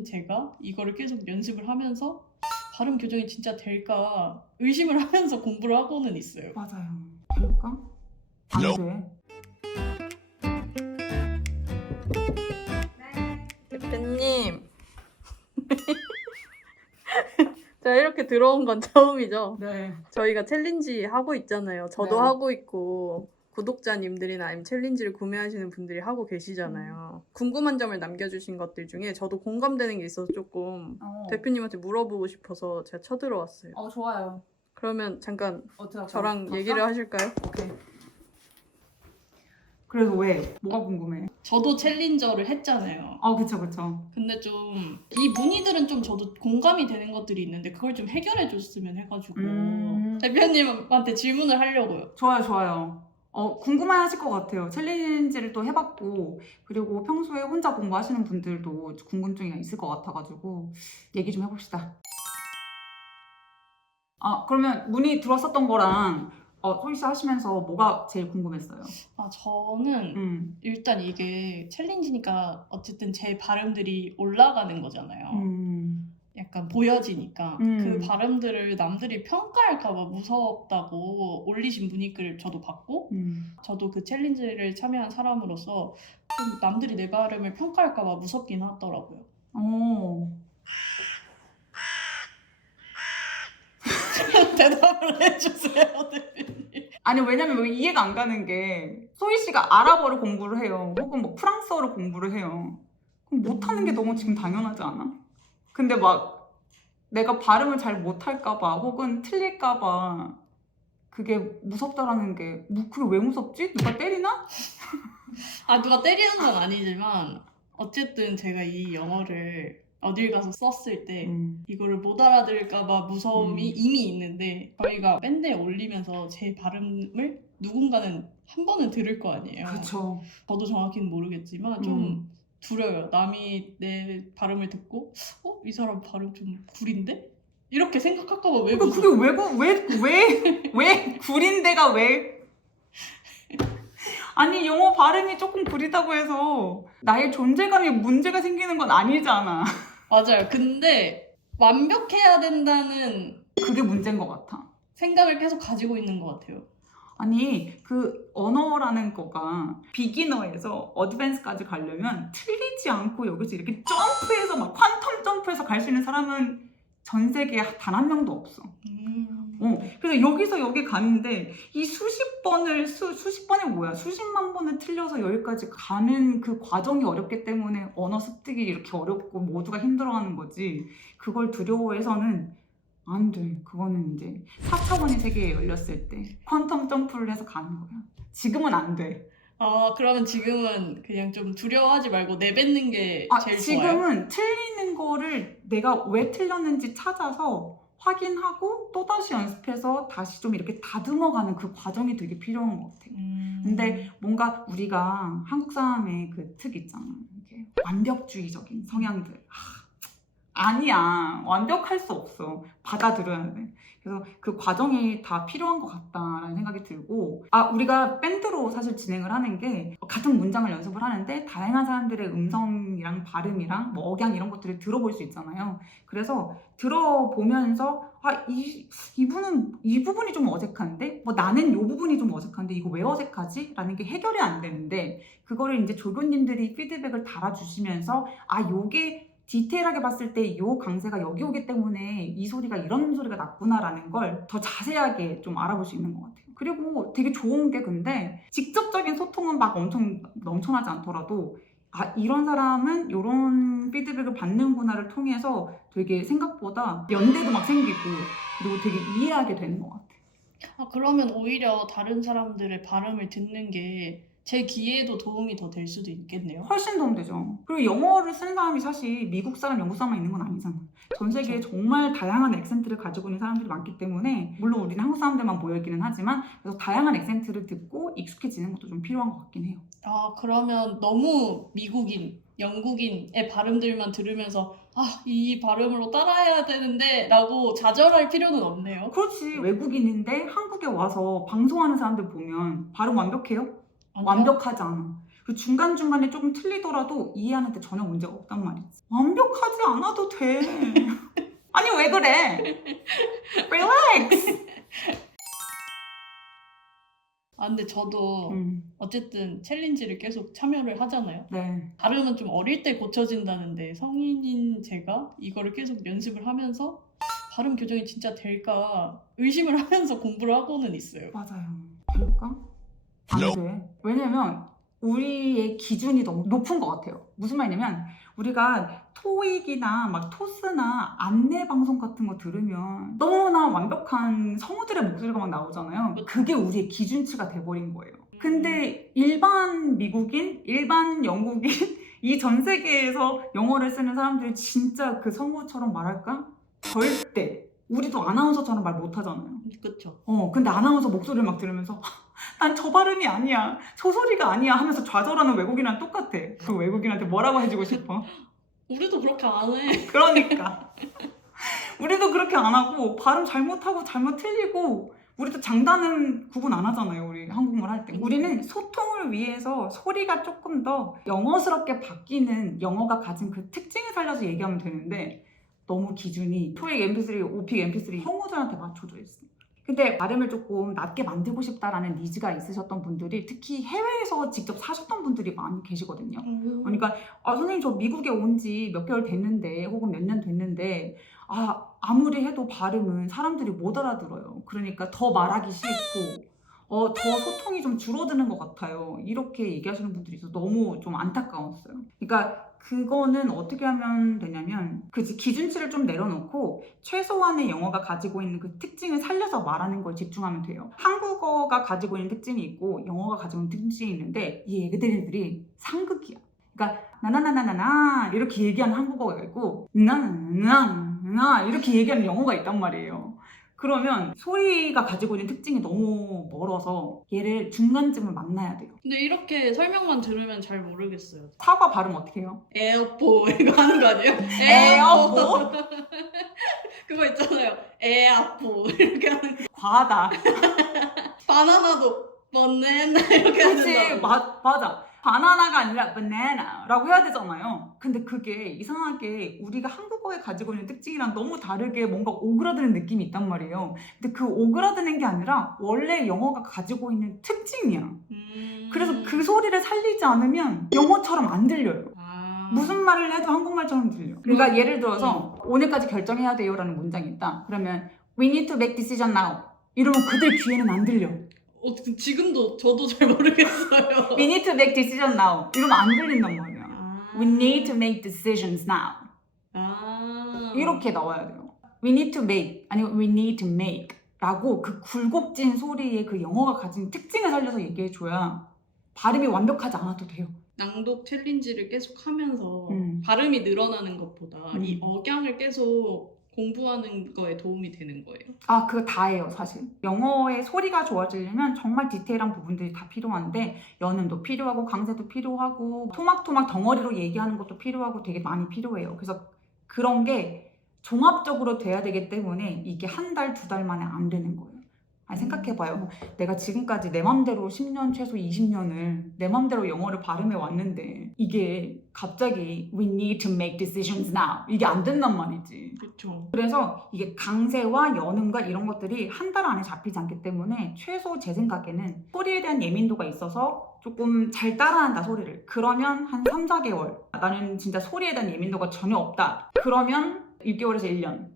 하는 제가 이거를 계속 연습을 하면서 발음 교정이 진짜 될까 의심을 하면서 공부를 하고는 있어요. 맞아요. 될까? 안 돼. 대표님 제가 이렇게 들어온 건 처음이죠? 네. 저희가 챌린지 하고 있잖아요. 저도 네. 하고 있고 구독자님들이나 아니면 챌린지를 구매하시는 분들이 하고 계시잖아요. 궁금한 점을 남겨주신 것들 중에 저도 공감되는 게 있어서 조금 대표님한테 물어보고 싶어서 제가 쳐들어왔어요. 좋아요. 그러면 잠깐 어떻게 저랑 얘기를 하실까요? 오케이. 그래서 왜? 뭐가 궁금해? 저도 챌린저를 했잖아요. 그쵸. 근데 좀 이 문의들은 좀 저도 공감이 되는 것들이 있는데 그걸 좀 해결해 줬으면 해가지고 대표님한테 질문을 하려고요. 좋아요. 궁금해하실 것 같아요. 챌린지를 또 해봤고, 그리고 평소에 혼자 공부하시는 분들도 궁금증이 있을 것 같아가지고 얘기 좀 해봅시다. 그러면 문의 들어왔었던 거랑 소희씨 하시면서 뭐가 제일 궁금했어요? 저는 일단 이게 챌린지니까 어쨌든 제 발음들이 올라가는 거잖아요. 약간 보여지니까 그 발음들을 남들이 평가할까봐 무섭다고 올리신 문의글을 저도 받고 저도 그 챌린지를 참여한 사람으로서 좀 남들이 내 발음을 평가할까봐 무섭긴 하더라고요. 대답을 해주세요, 대표님. 아니, 왜냐면 이해가 안 가는 게 소희씨가 아랍어를 공부를 해요. 혹은 뭐 프랑스어를 공부를 해요. 그럼 못하는 게 너무 지금 당연하지 않아? 근데 막 내가 발음을 잘 못할까봐 혹은 틀릴까봐 그게 무섭다라는 게 그게 왜 무섭지? 누가 때리나? 누가 때리는 건 아니지만 어쨌든 제가 이 영어를 어딜 가서 썼을 때 이거를 못 알아들을까봐 무서움이 이미 있는데 저희가 밴드에 올리면서 제 발음을 누군가는 한 번은 들을 거 아니에요. 그쵸. 저도 정확히는 모르겠지만 좀 두려워요. 남이 내 발음을 듣고 이 사람 발음 좀 구린데? 이렇게 생각할까봐 왜 그게 왜 구린데가 왜? 아니, 영어 발음이 조금 구리다고 해서 나의 존재감에 문제가 생기는 건 아니잖아. 맞아요. 근데 완벽해야 된다는 그게 문제인 것 같아. 생각을 계속 가지고 있는 것 같아요. 아니, 그 언어라는 거가 비기너에서 어드밴스까지 가려면 틀리지 않고 여기서 이렇게 점프해서 막 퀀텀 점프해서 갈 수 있는 사람은 전 세계에 단 한 명도 없어. 그래서 여기서 여기 가는데 이 수십 번이 뭐야? 수십만 번을 틀려서 여기까지 가는 그 과정이 어렵기 때문에 언어 습득이 이렇게 어렵고 모두가 힘들어하는 거지. 그걸 두려워해서는 안 돼. 그거는 이제 4차원의 세계에 열렸을 때 퀀텀 점프를 해서 가는 거야. 지금은 안 돼. 그러면 지금은 그냥 좀 두려워하지 말고 내뱉는 게 제일 좋아요? 지금은 틀리는 거를 내가 왜 틀렸는지 찾아서 확인하고 또다시 연습해서 다시 좀 이렇게 다듬어가는 그 과정이 되게 필요한 것 같아요. 근데 뭔가 우리가 한국 사람의 그 특 있잖아. 이게 완벽주의적인 성향들. 아니야. 완벽할 수 없어. 받아들여야 돼. 그래서 그 과정이 다 필요한 것 같다라는 생각이 들고 우리가 밴드로 사실 진행을 하는 게 같은 문장을 연습을 하는데 다양한 사람들의 음성이랑 발음이랑 뭐 억양 이런 것들을 들어볼 수 있잖아요. 그래서 들어보면서 이분은 이 부분이 좀 어색한데 나는 이 부분이 좀 어색한데 이거 왜 어색하지? 라는 게 해결이 안 되는데 그거를 이제 조교님들이 피드백을 달아주시면서 요게 디테일하게 봤을 때 이 강세가 여기 오기 때문에 이 소리가 이런 소리가 났구나라는 걸 더 자세하게 좀 알아볼 수 있는 것 같아요. 그리고 되게 좋은 게 근데 직접적인 소통은 막 엄청 넘쳐나지 않더라도 이런 사람은 이런 피드백을 받는구나를 통해서 되게 생각보다 연대도 막 생기고 그리고 되게 이해하게 되는 것 같아요. 그러면 오히려 다른 사람들의 발음을 듣는 게 제 기회에도 도움이 더 될 수도 있겠네요. 훨씬 도움되죠. 그리고 영어를 쓰는 사람이 사실 미국 사람, 영국 사람만 있는 건 아니잖아. 전 세계에 정말 다양한 액센트를 가지고 있는 사람들이 많기 때문에 물론 우리는 한국 사람들만 모여있기는 하지만 그래서 다양한 액센트를 듣고 익숙해지는 것도 좀 필요한 것 같긴 해요. 그러면 너무 미국인, 영국인의 발음들만 들으면서 이 발음으로 따라해야 되는데 라고 좌절할 필요는 없네요. 그렇지. 외국인인데 한국에 와서 방송하는 사람들 보면 발음 완벽해요? 완벽하지 않아. 그 중간중간에 조금 틀리더라도 이해하는 데 전혀 문제가 없단 말이지. 완벽하지 않아도 돼. 아니 왜 그래? Relax. 아 근데 저도 어쨌든 챌린지를 계속 참여를 하잖아요. 네. 발음은 좀 어릴 때 고쳐진다는데 성인인 제가 이거를 계속 연습을 하면서 발음 교정이 진짜 될까 의심을 하면서 공부를 하고는 있어요. 맞아요. 될까? 안 돼. 왜냐면 우리의 기준이 너무 높은 것 같아요. 무슨 말이냐면 우리가 토익이나 막 토스나 안내 방송 같은 거 들으면 너무나 완벽한 성우들의 목소리가 막 나오잖아요. 그게 우리의 기준치가 돼버린 거예요. 근데 일반 미국인, 일반 영국인 이 전 세계에서 영어를 쓰는 사람들이 진짜 그 성우처럼 말할까? 절대. 우리도 아나운서처럼 말 못하잖아요. 그쵸. 근데 아나운서 목소리를 막 들으면서 난 저 발음이 아니야, 저 소리가 아니야 하면서 좌절하는 외국인이랑 똑같아. 그 외국인한테 뭐라고 해주고 싶어? 우리도 그렇게 안 해. 그러니까 우리도 그렇게 안 하고 발음 잘못하고 잘못 틀리고 우리도 장단은 구분 안 하잖아요. 우리 한국말 할 때. 우리는 소통을 위해서 소리가 조금 더 영어스럽게 바뀌는 영어가 가진 그 특징을 살려서 얘기하면 되는데 너무 기준이 토익 MP3, 오픽 MP3 성우들한테 맞춰져 있어요. 근데 발음을 조금 낮게 만들고 싶다라는 니즈가 있으셨던 분들이 특히 해외에서 직접 사셨던 분들이 많이 계시거든요. 그러니까 선생님 저 미국에 온 지 몇 개월 됐는데 혹은 몇 년 됐는데 아무리 해도 발음은 사람들이 못 알아들어요. 그러니까 더 말하기 싫고 더 소통이 좀 줄어드는 것 같아요. 이렇게 얘기하시는 분들이 있어서 너무 좀 안타까웠어요. 그러니까 그거는 어떻게 하면 되냐면 기준치를 좀 내려놓고 최소한의 영어가 가지고 있는 그 특징을 살려서 말하는 거에 집중하면 돼요. 한국어가 가지고 있는 특징이 있고 영어가 가지고 있는 특징이 있는데 이 애들이 상극이야. 그러니까 나나나나나나 이렇게 얘기하는 한국어가 있고 나나나나 이렇게 얘기하는 영어가 있단 말이에요. 그러면 소리가 가지고 있는 특징이 너무 멀어서 얘를 중간쯤을 만나야 돼요. 근데 이렇게 설명만 들으면 잘 모르겠어요. 사과 발음 어떻게 해요? 에어포 이거 하는 거 아니에요? 에어포? 그거 있잖아요. 에어포 이렇게 하는 거. 과하다. 바나나도 바나나 이렇게 하는 그치, 맞아. 바나나가 아니라 바나나라고 해야 되잖아요. 근데 그게 이상하게 우리가 한국어에 가지고 있는 특징이랑 너무 다르게 뭔가 오그라드는 느낌이 있단 말이에요. 근데 그 오그라드는 게 아니라 원래 영어가 가지고 있는 특징이야. 그래서 그 소리를 살리지 않으면 영어처럼 안 들려요. 무슨 말을 해도 한국말처럼 들려. 그러니까 예를 들어서 오늘까지 결정해야 돼요라는 문장이 있다. 그러면 We need to make decision now. 이러면 그들 귀에는 안 들려. 지금도 저도 잘 모르겠어요. We need to make decision now. 이러면 안 들린단 말이야. We need to make decisions now. 이렇게 나와야 돼요. We need to make 아니면 we need to make 라고 그 굴곡진 소리의 그 영어가 가진 특징을 살려서 얘기해줘야 발음이 완벽하지 않아도 돼요. 낭독 챌린지를 계속 하면서 발음이 늘어나는 것보다 이 억양을 계속 공부하는 거에 도움이 되는 거예요? 그거 다예요, 사실. 영어의 소리가 좋아지려면 정말 디테일한 부분들이 다 필요한데 연음도 필요하고 강세도 필요하고 토막토막 덩어리로 얘기하는 것도 필요하고 되게 많이 필요해요. 그래서 그런 게 종합적으로 돼야 되기 때문에 이게 한 달, 두 달 만에 안 되는 거예요. 생각해봐요. 내가 지금까지 내 맘대로 10년, 최소 20년을 내 맘대로 영어를 발음해 왔는데 이게 갑자기 we need to make decisions now 이게 안 된단 말이지. 그렇죠. 그래서 이게 강세와 연음과 이런 것들이 한 달 안에 잡히지 않기 때문에 최소 제 생각에는 소리에 대한 예민도가 있어서 조금 잘 따라한다 소리를. 그러면 한 3, 4개월 나는 진짜 소리에 대한 예민도가 전혀 없다. 그러면 6개월에서 1년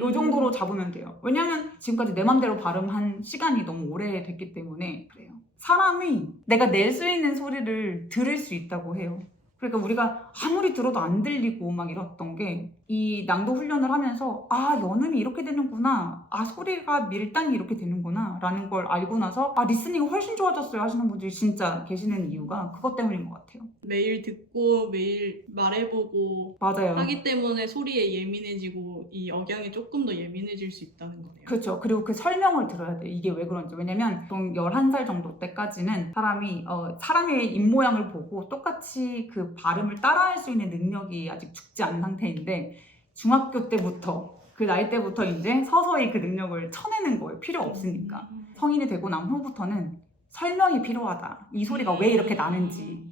요 정도로 잡으면 돼요. 왜냐면 지금까지 내 맘대로 발음한 시간이 너무 오래됐기 때문에 그래요. 사람이 내가 낼 수 있는 소리를 들을 수 있다고 해요. 그러니까 우리가 아무리 들어도 안 들리고 막 이랬던 게 이 낭독 훈련을 하면서 연음이 이렇게 되는구나, 소리가 밀당이 이렇게 되는구나 라는 걸 알고 나서 리스닝이 훨씬 좋아졌어요 하시는 분들이 진짜 계시는 이유가 그것 때문인 것 같아요. 매일 듣고 매일 말해보고 맞아요. 하기 때문에 소리에 예민해지고 이 억양이 조금 더 예민해질 수 있다는 거네요. 그렇죠. 그리고 그 설명을 들어야 돼. 이게 왜 그런지. 왜냐면 보통 11살 정도 때까지는 사람의 입모양을 보고 똑같이 그 발음을 따라할 수 있는 능력이 아직 죽지 않은 상태인데 중학교 때부터 그 나이 때부터 이제 서서히 그 능력을 쳐내는 거예요. 필요 없으니까. 성인이 되고 난 후부터는 설명이 필요하다. 이 소리가 왜 이렇게 나는지.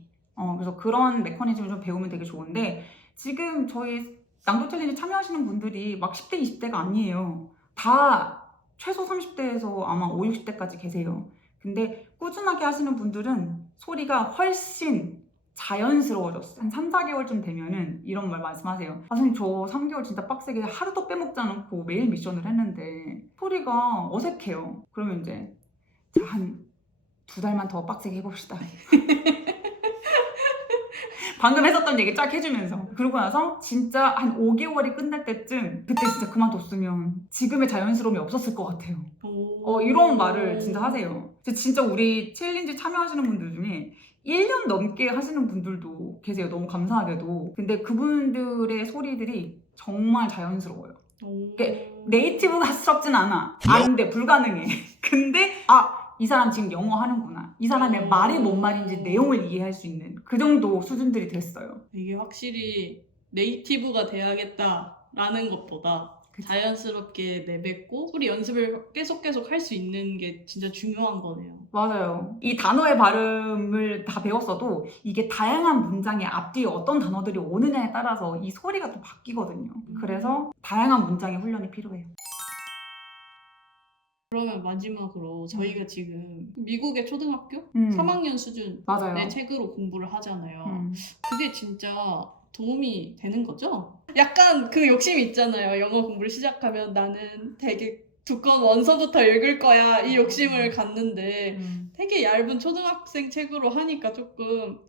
그래서 그런 메커니즘을 좀 배우면 되게 좋은데 지금 저희 낭독 챌린지 참여하시는 분들이 막 10대, 20대가 아니에요. 다 최소 30대에서 아마 5, 60대까지 계세요. 근데 꾸준하게 하시는 분들은 소리가 훨씬 자연스러워졌어요. 한 3, 4개월쯤 되면은 이런 말 말씀하세요. 아, 선생님 저 3개월 진짜 빡세게 하루도 빼먹지 않고 매일 미션을 했는데 소리가 어색해요. 그러면 이제 자, 한 2달만 더 빡세게 해봅시다. 방금 했었던 얘기 쫙 해주면서 그러고 나서 진짜 한 5개월이 끝날 때쯤 그때 진짜 그만뒀으면 지금의 자연스러움이 없었을 것 같아요. 이런 말을 진짜 하세요. 진짜 우리 챌린지 참여하시는 분들 중에 1년 넘게 하시는 분들도 계세요. 너무 감사하게도. 근데 그분들의 소리들이 정말 자연스러워요. 네이티브스럽진 않아. 안 돼. 불가능해. 근데 이 사람 지금 영어 하는구나. 이 사람의 말이 뭔 말인지 내용을 이해할 수 있는 그 정도 수준들이 됐어요. 이게 확실히 네이티브가 돼야겠다라는 것보다 그치. 자연스럽게 내뱉고 소리 연습을 계속 할 수 있는 게 진짜 중요한 거네요. 맞아요. 이 단어의 발음을 다 배웠어도 이게 다양한 문장의 앞뒤에 어떤 단어들이 오느냐에 따라서 이 소리가 또 바뀌거든요. 그래서 다양한 문장의 훈련이 필요해요. 그러면 마지막으로 저희가 지금 미국의 초등학교 3학년 수준의 맞아요. 책으로 공부를 하잖아요. 그게 진짜 도움이 되는 거죠? 약간 그 욕심이 있잖아요. 영어 공부를 시작하면 나는 되게 두꺼운 원서부터 읽을 거야. 이 욕심을 갖는데 되게 얇은 초등학생 책으로 하니까 조금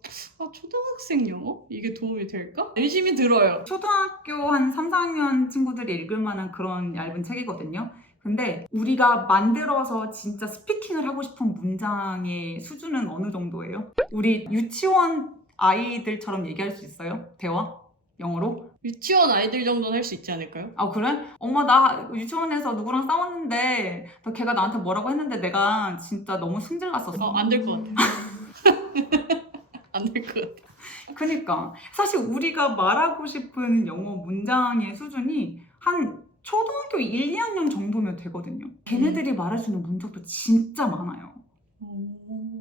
초등학생 영어? 이게 도움이 될까? 의심이 들어요. 초등학교 한 3, 4학년 친구들이 읽을 만한 그런 얇은 책이거든요. 근데 우리가 만들어서 진짜 스피킹을 하고 싶은 문장의 수준은 어느 정도예요? 우리 유치원 아이들처럼 얘기할 수 있어요? 대화? 영어로? 유치원 아이들 정도는 할 수 있지 않을까요? 아 그래? 엄마 나 유치원에서 누구랑 싸웠는데 걔가 나한테 뭐라고 했는데 내가 진짜 너무 승질났었어. 안 될 것 같아. 안 될 것 같아. 그니까 사실 우리가 말하고 싶은 영어 문장의 수준이 한 초등학교 1, 2학년 정도면 되거든요. 걔네들이 말할 수 있는 문장도 진짜 많아요.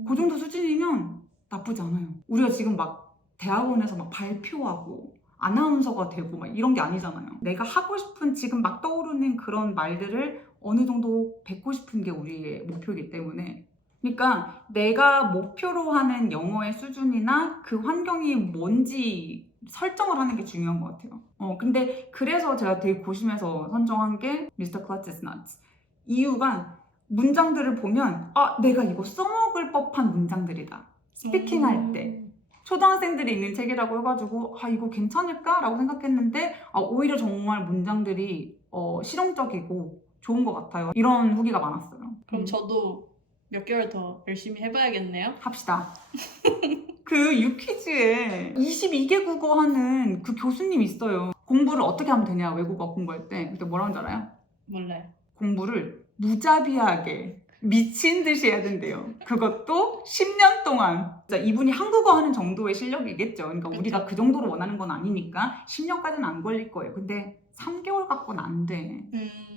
그 정도 수준이면 나쁘지 않아요. 우리가 지금 막 대학원에서 막 발표하고 아나운서가 되고 막 이런 게 아니잖아요. 내가 하고 싶은 지금 막 떠오르는 그런 말들을 어느 정도 뱉고 싶은 게 우리의 목표이기 때문에 그러니까 내가 목표로 하는 영어의 수준이나 그 환경이 뭔지 설정을 하는 게 중요한 것 같아요. 근데 그래서 제가 되게 고심해서 선정한 게 Mr. Clutch's Nuts. 이유가 문장들을 보면 내가 이거 써먹을 법한 문장들이다. 스피킹할 때. 초등학생들이 읽는 책이라고 해가지고 이거 괜찮을까? 라고 생각했는데 오히려 정말 문장들이 실용적이고 좋은 것 같아요. 이런 후기가 많았어요. 그럼 저도 몇 개월 더 열심히 해봐야겠네요. 합시다. 그 유퀴즈에 22개국어 하는 그 교수님 있어요. 공부를 어떻게 하면 되냐 외국어 공부할 때. 그때 뭐라고 하는지 알아요? 몰라요. 공부를 무자비하게 미친 듯이 해야 된대요. 그것도 10년 동안. 이분이 한국어 하는 정도의 실력이겠죠. 그러니까 그렇죠. 우리가 그 정도로 원하는 건 아니니까 10년까지는 안 걸릴 거예요. 근데 3개월 갖고는 안 돼.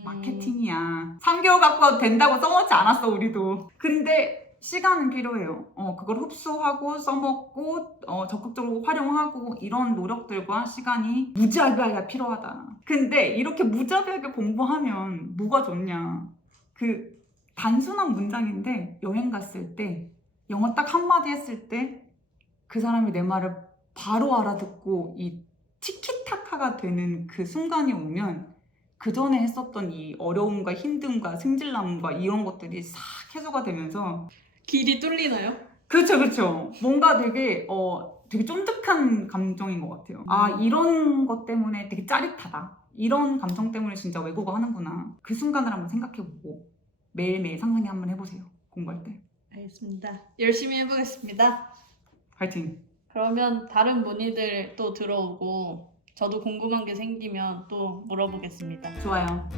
마케팅이야. 3개월 갖고 된다고 써놓지 않았어 우리도. 근데 시간은 필요해요. 그걸 흡수하고 써먹고 적극적으로 활용하고 이런 노력들과 시간이 무자비하게 필요하다. 근데 이렇게 무자비하게 공부하면 뭐가 좋냐. 그 단순한 문장인데 여행 갔을 때 영어 딱 한마디 했을 때 그 사람이 내 말을 바로 알아듣고 이 티키타카가 되는 그 순간이 오면 그 전에 했었던 이 어려움과 힘듦과 승질남과 이런 것들이 싹 해소가 되면서 길이 뚫리나요? 그렇죠. 뭔가 되게 쫀득한 감정인 것 같아요. 이런 것 때문에 되게 짜릿하다. 이런 감정 때문에 진짜 외국어 하는구나. 그 순간을 한번 생각해보고 매일매일 상상해 한번 해보세요. 공부할 때. 알겠습니다. 열심히 해보겠습니다. 파이팅! 그러면 다른 문의들 또 들어오고 저도 궁금한 게 생기면 또 물어보겠습니다. 좋아요.